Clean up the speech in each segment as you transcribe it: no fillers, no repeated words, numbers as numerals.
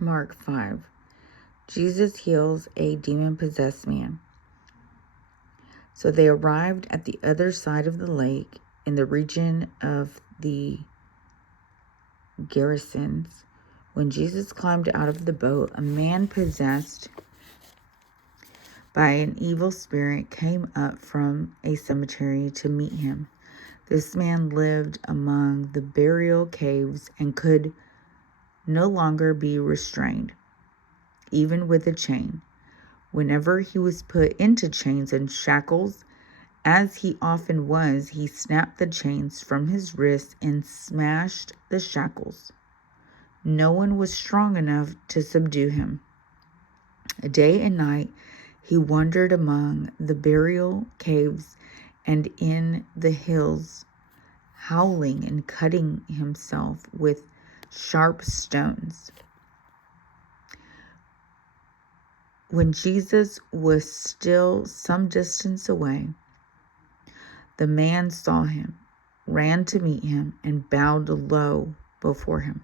Mark 5. Jesus heals a demon-possessed man. So they arrived at the other side of the lake in the region of the Gerasenes. When Jesus climbed out of the boat, a man possessed by an evil spirit came up from a cemetery to meet him. This man lived among the burial caves and could no longer be restrained, even with a chain. Whenever he was put into chains and shackles, as he often was, he snapped the chains from his wrists and smashed the shackles. No one was strong enough to subdue him. Day and night he wandered among the burial caves and in the hills, howling and cutting himself with sharp stones. When Jesus was still some distance away, the man saw him, ran to meet him, and bowed low before him.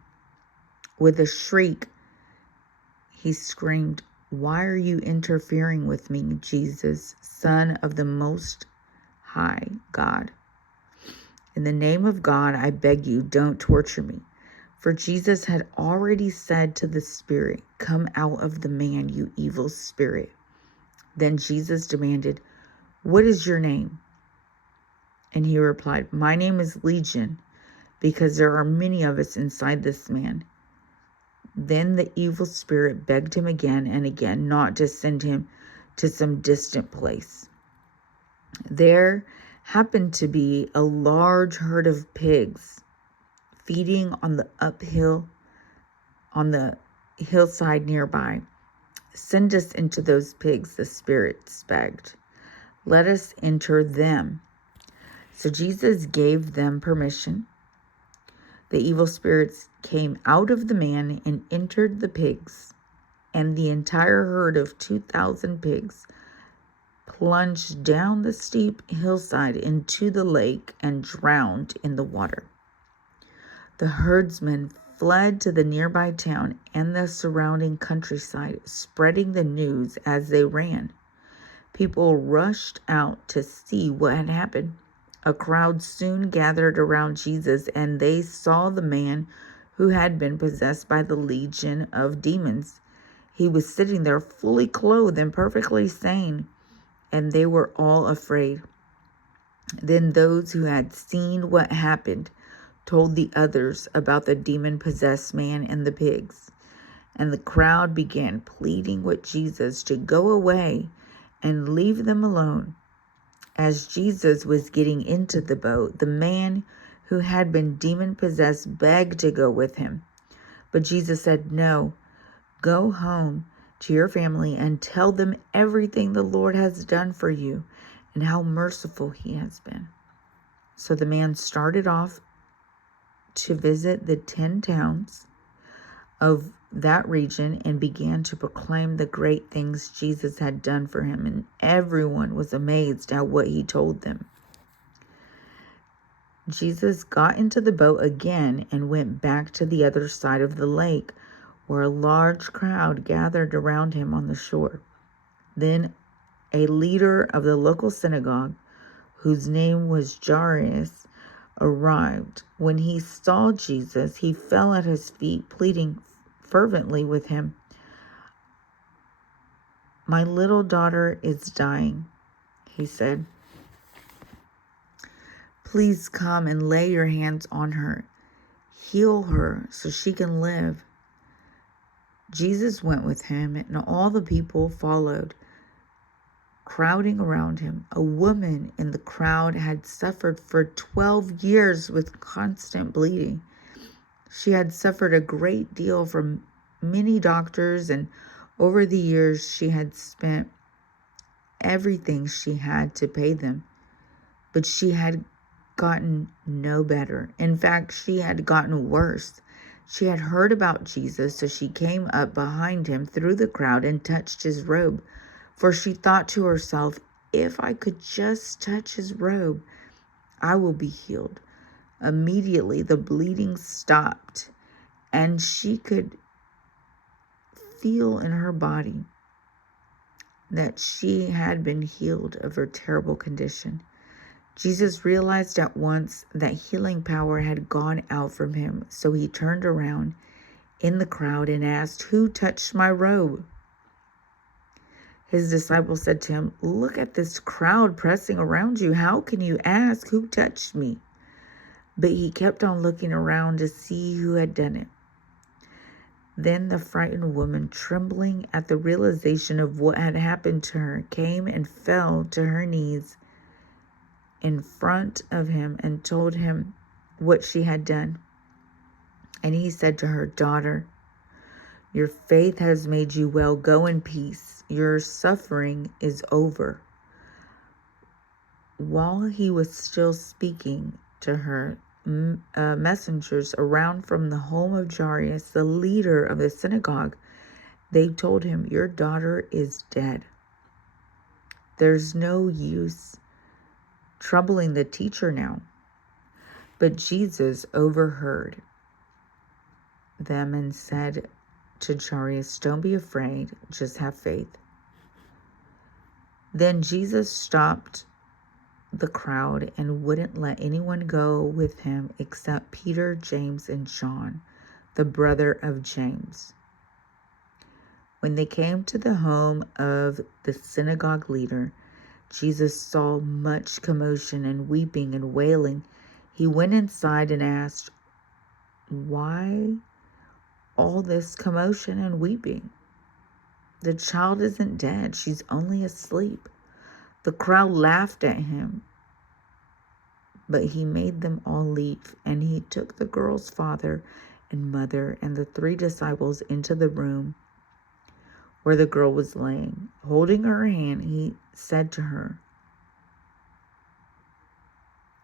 With a shriek, he screamed, "Why are you interfering with me, Jesus, Son of the Most High God? In the name of God, I beg you, don't torture me." For Jesus had already said to the spirit, "Come out of the man, you evil spirit." Then Jesus demanded, "What is your name?" And he replied, "My name is Legion, because there are many of us inside this man." Then the evil spirit begged him again and again not to send him to some distant place. There happened to be a large herd of pigs feeding on the hillside nearby. "Send us into those pigs," the spirits begged. "Let us enter them." So Jesus gave them permission. The evil spirits came out of the man and entered the pigs, and the entire herd of 2,000 pigs plunged down the steep hillside into the lake and drowned in the water. The herdsmen fled to the nearby town and the surrounding countryside, spreading the news as they ran. People rushed out to see what had happened. A crowd soon gathered around Jesus, and they saw the man who had been possessed by the legion of demons. He was sitting there fully clothed and perfectly sane, and they were all afraid. Then those who had seen what happened told the others about the demon-possessed man and the pigs. And the crowd began pleading with Jesus to go away and leave them alone. As Jesus was getting into the boat, the man who had been demon-possessed begged to go with him. But Jesus said, "No, go home to your family and tell them everything the Lord has done for you and how merciful he has been." So the man started off to visit the 10 towns of that region and began to proclaim the great things Jesus had done for him, and everyone was amazed at what he told them. Jesus got into the boat again and went back to the other side of the lake, where a large crowd gathered around him on the shore. Then a leader of the local synagogue, whose name was Jairus, arrived. When he saw Jesus, he fell at his feet, pleading fervently with him. "My little daughter is dying," he said. "Please come and lay your hands on her. Heal her so she can live." Jesus went with him, and all the people followed, crowding around him. A woman in the crowd had suffered for 12 years with constant bleeding. She had suffered a great deal from many doctors, and over the years she had spent everything she had to pay them. But she had gotten no better. In fact, she had gotten worse. She had heard about Jesus, so she came up behind him through the crowd and touched his robe. For she thought to herself, "If I could just touch his robe, I will be healed." Immediately the bleeding stopped, and she could feel in her body that she had been healed of her terrible condition. Jesus realized at once that healing power had gone out from him, so he turned around in the crowd and asked, "Who touched my robe?" His disciples said to him, "Look at this crowd pressing around you. How can you ask, 'Who touched me?'" But he kept on looking around to see who had done it. Then the frightened woman, trembling at the realization of what had happened to her, came and fell to her knees in front of him and told him what she had done. And he said to her, "Daughter, your faith has made you well. Go in peace. Your suffering is over." While he was still speaking to her, messengers around from the home of Jairus, the leader of the synagogue, they told him, "Your daughter is dead. There's no use troubling the teacher now." But Jesus overheard them and said to Jairus, "Don't be afraid, just have faith." Then Jesus stopped the crowd and wouldn't let anyone go with him except Peter, James, and John, the brother of James. When they came to the home of the synagogue leader, Jesus saw much commotion and weeping and wailing. He went inside and asked, "Why all this commotion and weeping? The child isn't dead. She's only asleep." The crowd laughed at him, but he made them all leave, and he took the girl's father and mother and the 3 disciples into the room where the girl was laying. Holding her hand, he said to her,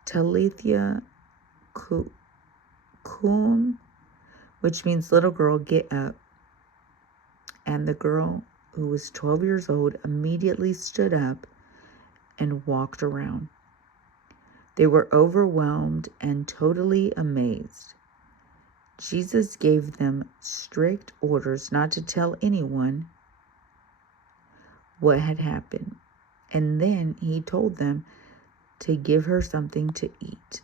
"Talitha cum," which means, "Little girl, get up." And the girl, who was 12 years old, immediately stood up and walked around. They were overwhelmed and totally amazed. Jesus gave them strict orders not to tell anyone what had happened. And then he told them to give her something to eat.